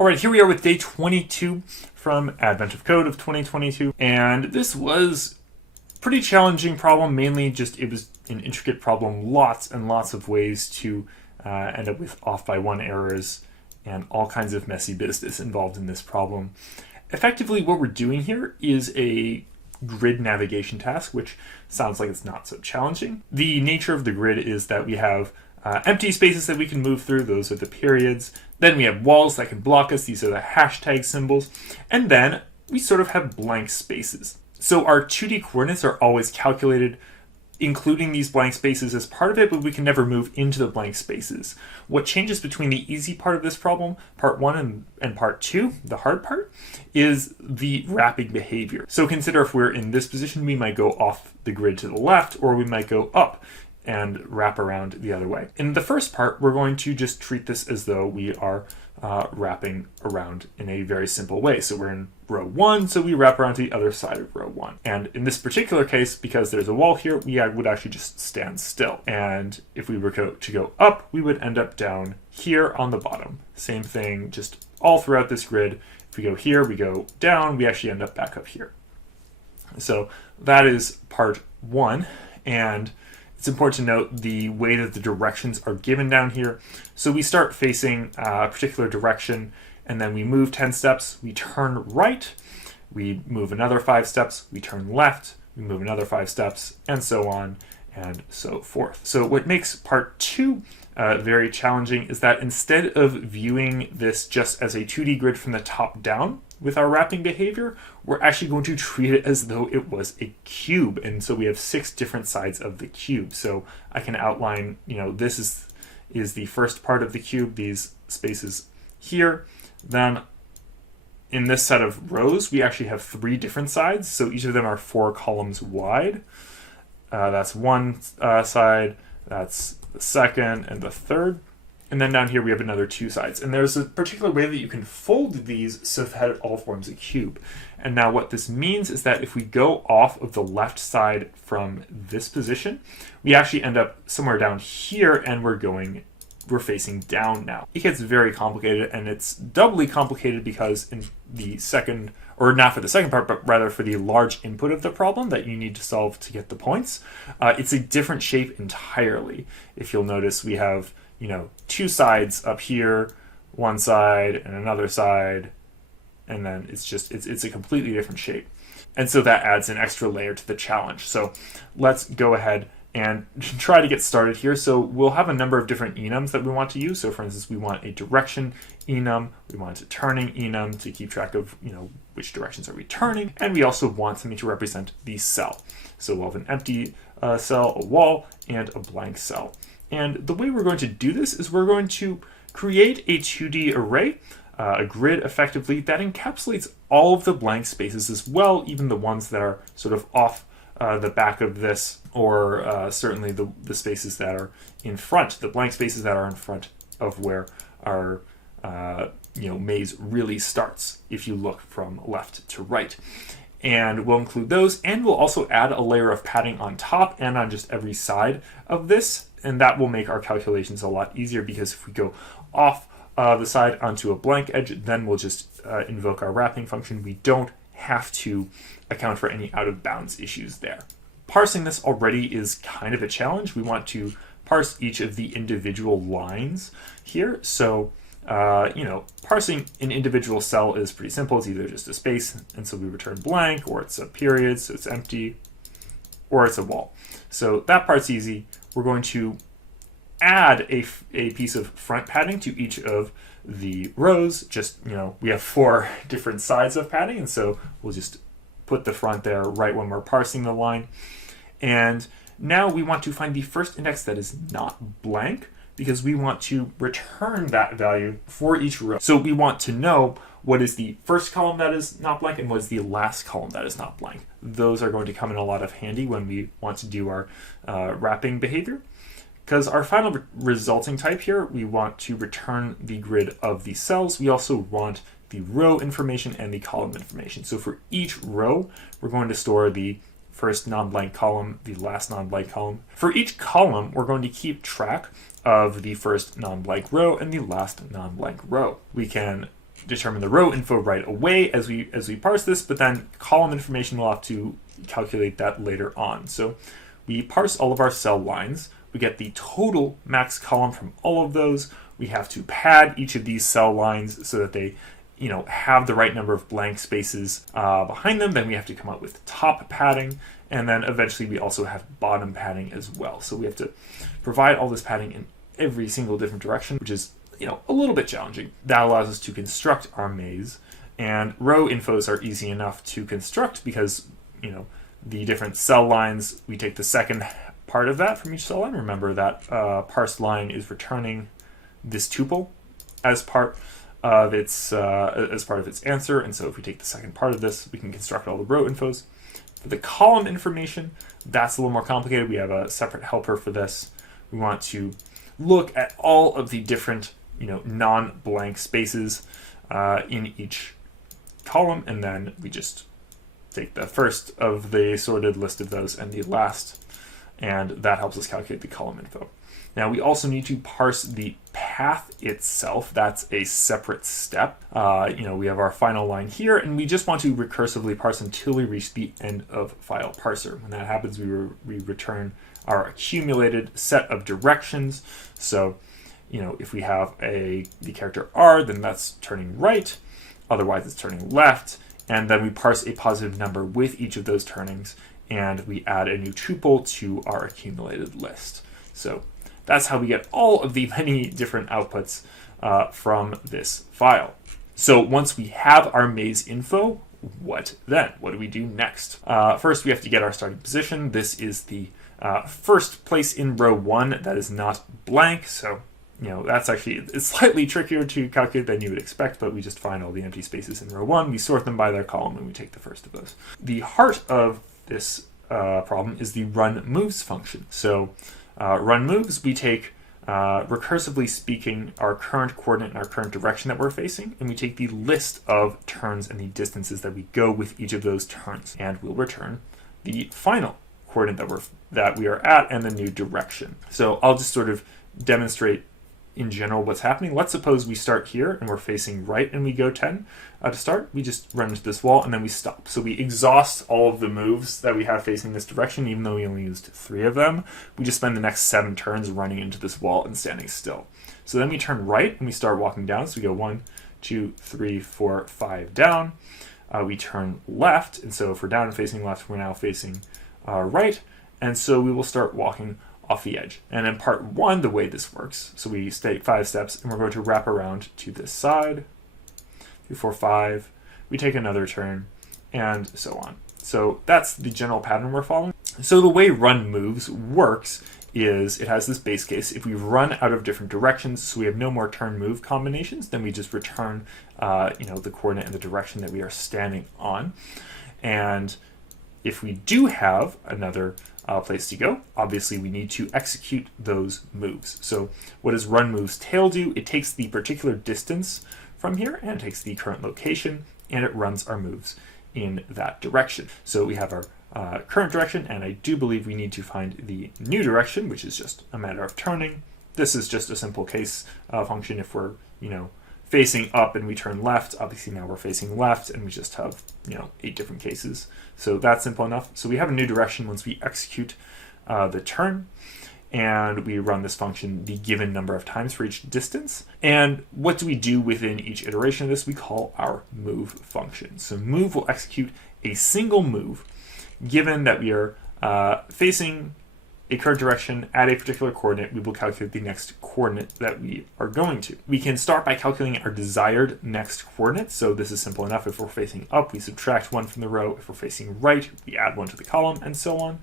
All right, here we are with day 22 from Advent of Code of 2022. And this was a pretty challenging problem, mainly just it was an intricate problem, lots and lots of ways to end up with off by one errors and all kinds of messy business involved in this problem. Effectively, what we're doing here is a grid navigation task, which sounds like it's not so challenging. The nature of the grid is that we have empty spaces that we can move through. Those are the periods. Then we have walls that can block us. These are the hashtag symbols. And then we sort of have blank spaces. So our 2D coordinates are always calculated, including these blank spaces as part of it, but we can never move into the blank spaces. What changes between the easy part of this problem, part 1 and part 2, the hard part, is the wrapping behavior. So consider if we're in this position, we might go off the grid to the left, or we might go up and wrap around the other way. In the first part, we're going to just treat this as though we are wrapping around in a very simple way. So we're in row 1, so we wrap around to the other side of row 1. And in this particular case, because there's a wall here, we would actually just stand still. And if we were to go up, we would end up down here on the bottom. Same thing, just all throughout this grid. If we go here, we go down, we actually end up back up here. So that is part 1. And it's important to note the way that the directions are given down here. So we start facing a particular direction, and then we move 10 steps, we turn right, we move another 5 steps, we turn left, we move another 5 steps, and so on and so forth. So what makes part 2 very challenging is that instead of viewing this just as a 2D grid from the top down with our wrapping behavior, we're actually going to treat it as though it was a cube. And so we have 6 different sides of the cube. So I can outline, this is the first part of the cube, these spaces here. Then in this set of rows, we actually have 3 different sides. So each of them are 4 columns wide. That's one side, that's the second, and the third. And then down here we have another 2 sides. And there's a particular way that you can fold these so that it all forms a cube. And now what this means is that if we go off of the left side from this position, we actually end up somewhere down here, and we're facing down now. It gets very complicated, and it's doubly complicated because in the second, or not for the second part, but rather for the large input of the problem that you need to solve to get the points, it's a different shape entirely. If you'll notice, we have 2 sides up here, one side and another side, and then it's a completely different shape. And so that adds an extra layer to the challenge. So let's go ahead and try to get started here. So we'll have a number of different enums that we want to use. So for instance, we want a direction enum, we want a turning enum to keep track of, which directions are we turning, and we also want something to represent the cell. So we'll have an empty cell, a wall, and a blank cell. And the way we're going to do this is we're going to create a 2D array, a grid effectively, that encapsulates all of the blank spaces as well, even the ones that are sort of off the back of this, or certainly the spaces that are in front, the blank spaces that are in front of where our maze really starts, if you look from left to right. And we'll include those, and we'll also add a layer of padding on top and on just every side of this, and that will make our calculations a lot easier, because if we go off the side onto a blank edge, then we'll just invoke our wrapping function. We don't have to account for any out-of-bounds issues there. Parsing this already is kind of a challenge. We want to parse each of the individual lines here. So parsing an individual cell is pretty simple. It's either just a space, and so we return blank, or it's a period, so it's empty, or it's a wall. So that part's easy. We're going to add a piece of front padding to each of the rows. Just, we have 4 different sides of padding, and so we'll just put the front there right when we're parsing the line. And now we want to find the first index that is not blank, because we want to return that value for each row. So we want to know what is the first column that is not blank and what is the last column that is not blank. Those are going to come in a lot of handy when we want to do our wrapping behavior. Because our final resulting type here, we want to return the grid of the cells. We also want the row information and the column information. So for each row, we're going to store the first non-blank column, the last non-blank column. For each column, we're going to keep track of the first non-blank row and the last non-blank row. We can determine the row info right away as we parse this, but then column information we'll have to calculate that later on. So we parse all of our cell lines. We get the total max column from all of those. We have to pad each of these cell lines so that they have the right number of blank spaces behind them. Then we have to come up with top padding, and then eventually we also have bottom padding as well. So we have to provide all this padding in every single different direction, which is a little bit challenging. That allows us to construct our maze, and row infos are easy enough to construct because the different cell lines, we take the second part of that from each cell line. Remember that parsed line is returning this tuple as part of its answer, and so if we take the second part of this, we can construct all the row infos. For the column information, that's a little more complicated. We have a separate helper for this. We want to look at all of the different non-blank spaces in each column, and then we just take the first of the sorted list of those and the last, and that helps us calculate the column info. Now we also need to parse the path itself. That's a separate step. We have our final line here, and we just want to recursively parse until we reach the end of file parser. When that happens, we return our accumulated set of directions. So, if we have the character R, then that's turning right. Otherwise, it's turning left. And then we parse a positive number with each of those turnings, and we add a new tuple to our accumulated list. So that's how we get all of the many different outputs from this file. So once we have our maze info, what then? What do we do next? First, we have to get our starting position. This is the first place in row 1 that is not blank. So, that's it's slightly trickier to calculate than you would expect, but we just find all the empty spaces in row 1. We sort them by their column, and we take the first of those. The heart of this problem is the run moves function. So run moves, we take, recursively speaking, our current coordinate and our current direction that we're facing, and we take the list of turns and the distances that we go with each of those turns, and we'll return the final coordinate that we are at and the new direction. So I'll just sort of demonstrate in general what's happening. Let's suppose we start here and we're facing right and we go 10 to start. We just run into this wall and then we stop. So we exhaust all of the moves that we have facing this direction, even though we only used 3 of them. We just spend the next 7 turns running into this wall and standing still. So then we turn right and we start walking down. So we go 1, 2, 3, 4, 5 down. We turn left, and so if we're down and facing left, we're now facing right, and so we will start walking off the edge. And in part 1, the way this works, so we take 5 steps, and we're going to wrap around to this side, 3, 4, 5, we take another turn, and so on. So that's the general pattern we're following. So the way run moves works is it has this base case. If we run out of different directions, so we have no more turn move combinations, then we just return the coordinate and the direction that we are standing on. And if we do have another place to go, obviously we need to execute those moves. So what does run moves tail do? It takes the particular distance from here and it takes the current location and it runs our moves in that direction. So we have our current direction, and I do believe we need to find the new direction, which is just a matter of turning. This is just a simple case function. If we're facing up and we turn left, obviously now we're facing left, and we just have 8 different cases. So that's simple enough. So we have a new direction once we execute the turn, and we run this function the given number of times for each distance. And what do we do within each iteration of this? We call our move function. So move will execute a single move given that we are facing a current direction at a particular coordinate. We will calculate the next coordinate that we are going to. We can start by calculating our desired next coordinate. So this is simple enough. If we're facing up, we subtract 1 from the row. If we're facing right, we add 1 to the column, and so on.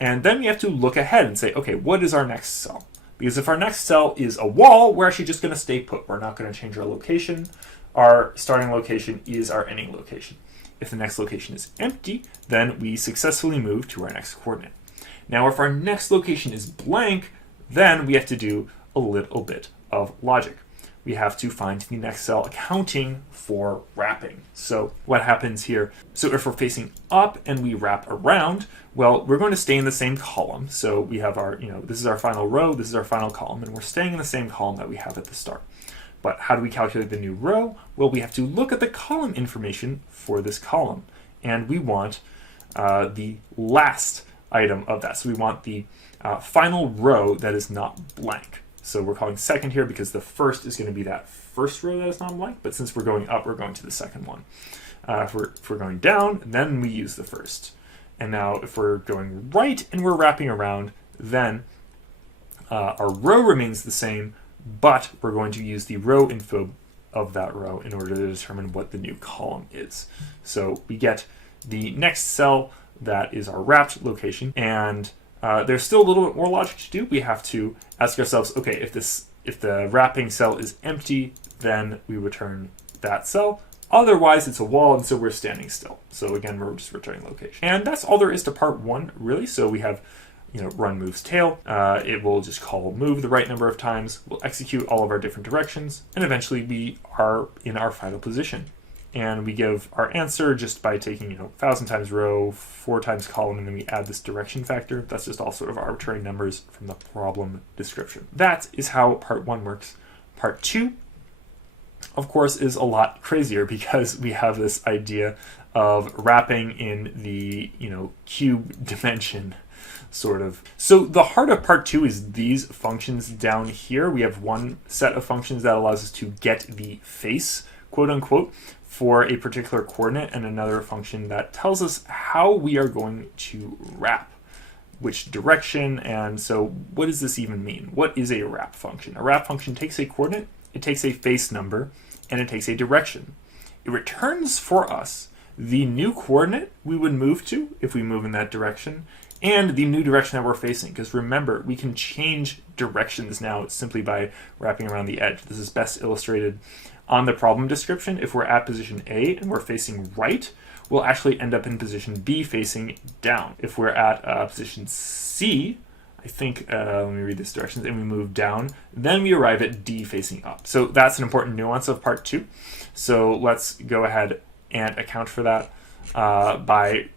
And then we have to look ahead and say, okay, what is our next cell? Because if our next cell is a wall, we're actually just going to stay put. We're not going to change our location. Our starting location is our ending location. If the next location is empty, then we successfully move to our next coordinate. Now, if our next location is blank, then we have to do a little bit of logic. We have to find the next cell accounting for wrapping. So what happens here? So if we're facing up and we wrap around, well, we're going to stay in the same column. So we have our, this is our final row, this is our final column, and we're staying in the same column that we have at the start. But how do we calculate the new row? Well, we have to look at the column information for this column. And we want the last item of that. So we want the final row that is not blank. So we're calling second here because the first is going to be that first row that is not blank. But since we're going up, we're going to the second one. If we're going down, then we use the first. And now if we're going right and we're wrapping around, then our row remains the same, but we're going to use the row info of that row in order to determine what the new column is. So we get the next cell that is our wrapped location, and there's still a little bit more logic to do. We have to ask ourselves, okay, if the wrapping cell is empty, then we return that cell. Otherwise, it's a wall, and so we're standing still. So again, we're just returning location. And that's all there is to part one, really. So we have, run moves tail. It will just call move the right number of times. We'll execute all of our different directions, and eventually we are in our final position. And we give our answer just by taking, 1,000 times row, 4 times column, and then we add this direction factor. That's just all sort of arbitrary numbers from the problem description. That is how part one works. Part two, of course, is a lot crazier because we have this idea of wrapping in the, cube dimension, sort of. So the heart of part two is these functions down here. We have one set of functions that allows us to get the face, quote unquote, for a particular coordinate, and another function that tells us how we are going to wrap, which direction. And so what does this even mean? What is a wrap function? A wrap function takes a coordinate, it takes a face number, and it takes a direction. It returns for us the new coordinate we would move to if we move in that direction, and the new direction that we're facing. Because remember, we can change directions now simply by wrapping around the edge. This is best illustrated on the problem description. If we're at position A and we're facing right, we'll actually end up in position B facing down. If we're at position C, I think, let me read this directions, and we move down, then we arrive at D facing up. So that's an important nuance of part two. So let's go ahead and account for that by,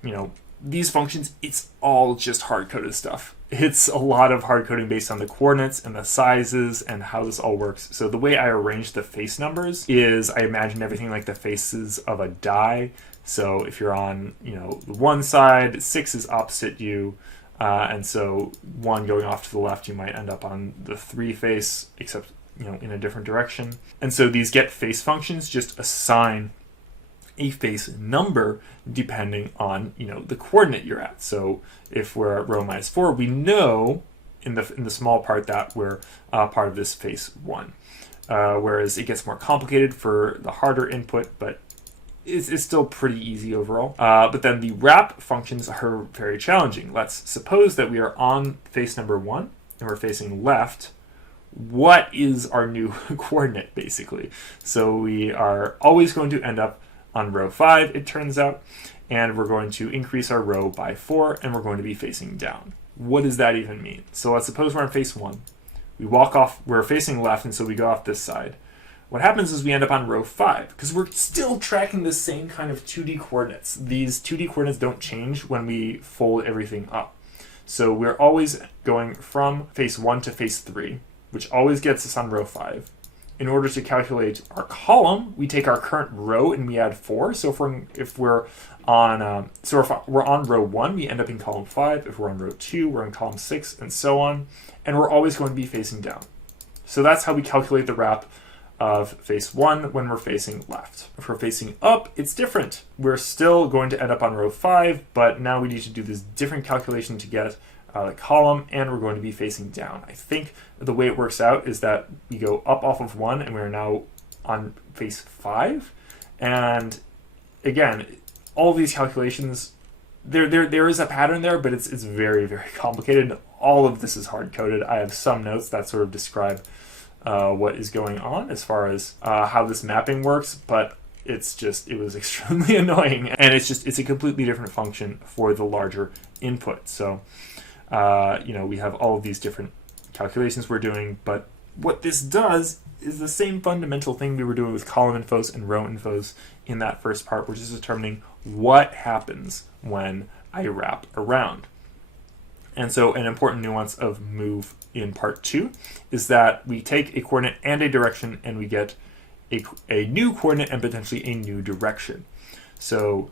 these functions, it's all just hard-coded stuff. It's a lot of hard coding based on the coordinates and the sizes and how this all works. So the way I arrange the face numbers is I imagine everything like the faces of a die. So if you're on, the one side, 6 is opposite you. And so 1 going off to the left, you might end up on the 3 face, except, in a different direction. And so these get face functions just assign a face number depending on, the coordinate you're at. So if we're at row -4, we know in the small part that we're part of this face 1. Whereas it gets more complicated for the harder input, but it's still pretty easy overall. But then the wrap functions are very challenging. Let's suppose that we are on face number 1 and we're facing left. What is our new coordinate, basically? So we are always going to end up on row 5, it turns out, and we're going to increase our row by 4, and we're going to be facing down. What does that even mean? So let's suppose we're on face 1. We walk off, we're facing left, and so we go off this side. What happens is we end up on row 5, because we're still tracking the same kind of 2D coordinates. These 2D coordinates don't change when we fold everything up. So we're always going from face 1 to face 3, which always gets us on row 5. In order to calculate our column, we take our current row and we add 4. So if we're on row 1, we end up in column 5. If we're on row 2, we're in column 6, and so on. And we're always going to be facing down. So that's how we calculate the wrap of face 1 when we're facing left. If we're facing up, it's different. We're still going to end up on row 5, but now we need to do this different calculation to get the column, and we're going to be facing down. I think the way it works out is that we go up off of 1, and we're now on face 5. And again, all of these calculations, there is a pattern there, but it's very, very complicated. All of this is hard-coded. I have some notes that sort of describe what is going on as far as how this mapping works, but it was extremely annoying, and it's a completely different function for the larger input. So we have all of these different calculations we're doing, but what this does is the same fundamental thing we were doing with column infos and row infos in that first part, which is determining what happens when I wrap around. And so an important nuance of move in part 2 is that we take a coordinate and a direction and we get a new coordinate and potentially a new direction. So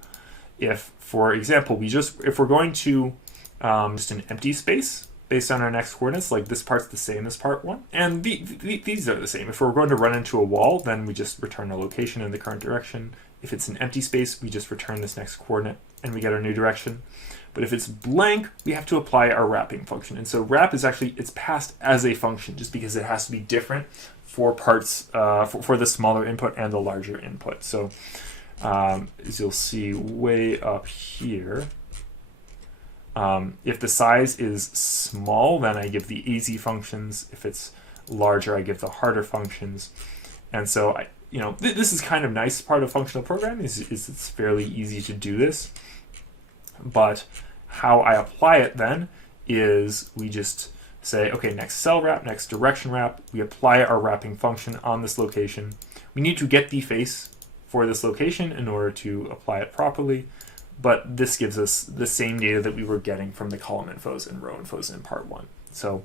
if, for example, if we're going to just an empty space based on our next coordinates, like this part's the same as part 1, and these are the same. If we're going to run into a wall, then we just return a location in the current direction. If it's an empty space, we just return this next coordinate and we get our new direction. But if it's blank, we have to apply our wrapping function. And so wrap is actually, it's passed as a function just because it has to be different for parts, for the smaller input and the larger input. So as you'll see way up here, if the size is small, then I give the easy functions. If it's larger, I give the harder functions. And so this is kind of nice part of functional programming is it's fairly easy to do this. But how I apply it then is we just say, okay, next cell wrap, next direction wrap. We apply our wrapping function on this location. We need to get the face for this location in order to apply it properly. But this gives us the same data that we were getting from the column infos and row infos in part 1. So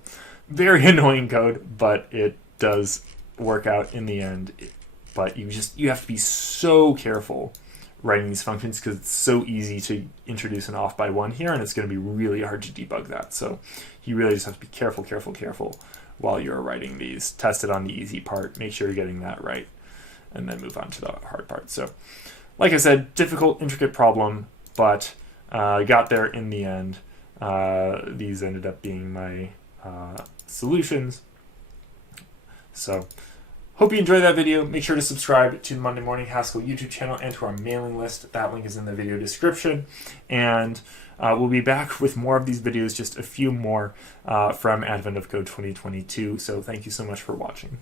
very annoying code, but it does work out in the end. But you have to be so careful writing these functions because it's so easy to introduce an off by 1 here, and it's going to be really hard to debug that. So you really just have to be careful while you're writing these. Test it on the easy part, make sure you're getting that right, and then move on to the hard part. So like I said, difficult, intricate problem, but I got there in the end. These ended up being my solutions. So hope you enjoyed that video. Make sure to subscribe to the Monday Morning Haskell YouTube channel and to our mailing list. That link is in the video description. And we'll be back with more of these videos, just a few more from Advent of Code 2022. So thank you so much for watching.